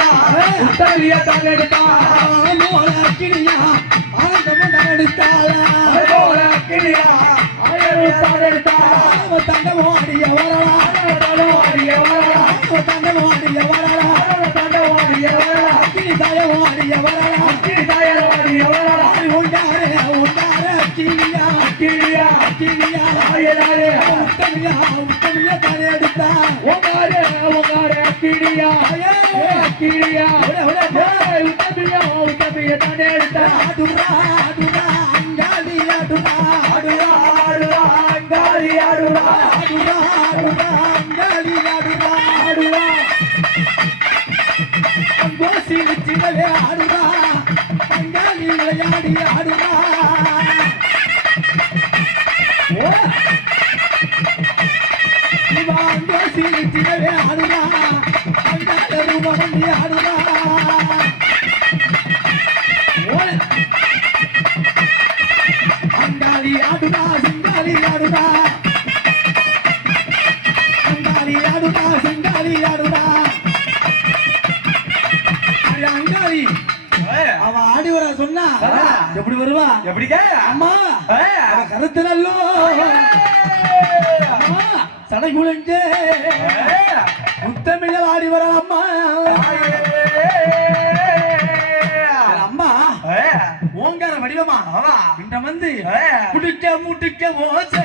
அக்கினியா உத்தரவிய தான் எடுத்தா அக்கினியா ஆனந்தம் தான் எடுத்தாள அக்கினியா ஆயிரம் தான் எடுத்தா தண்டவாடிய வரலா தண்டவாடிய வரலா தண்டவாடிய வரலா தண்டவாடிய வரலா அக்கினி தாயவாடிய வரலா அக்கினி தாயவாடிய வரலா உண்டாரே உண்டாரே அக்கினியா அக்கினியா அக்கினியா ஆயிராரே உத்தரவிய உத்தரவிய தான் எடுத்தா ஓகாரே ஓகாரே அக்கினியா அக்கினியா உத்தரவிய உத்தரவிய தான் எடுத்தா அதுரா அதுரா அங்காளி அதுரா அதுரா அதுரா அங்காளி அதுரா அதுரா அதுரா அங்காளி அதுரா அதுரா கோசி சிவலே அதுரா அங்காளி விளையாடி அதுரா ஓ இவான் கோசி சிவலே அதுரா அங்காளி ரூபவண்டி அதுரா அங்காளி ஆடுதா சிங்காளி ஆடுதா அங்காளி ஆடுதா சிங்காளி ஆடுதா அங்காளி அவ ஆடி வர சொன்னா எப்படி வருவா எப்படிங்க அம்மா கருத்து நல்லோ அம்மா சடை குளிஞ்சே முத்தமிழ ஆடி வர அம்மா அம்மா ஓங்கார வடிவமா இந்த வந்து முட்டுக்க முட்டுக்க ஓசை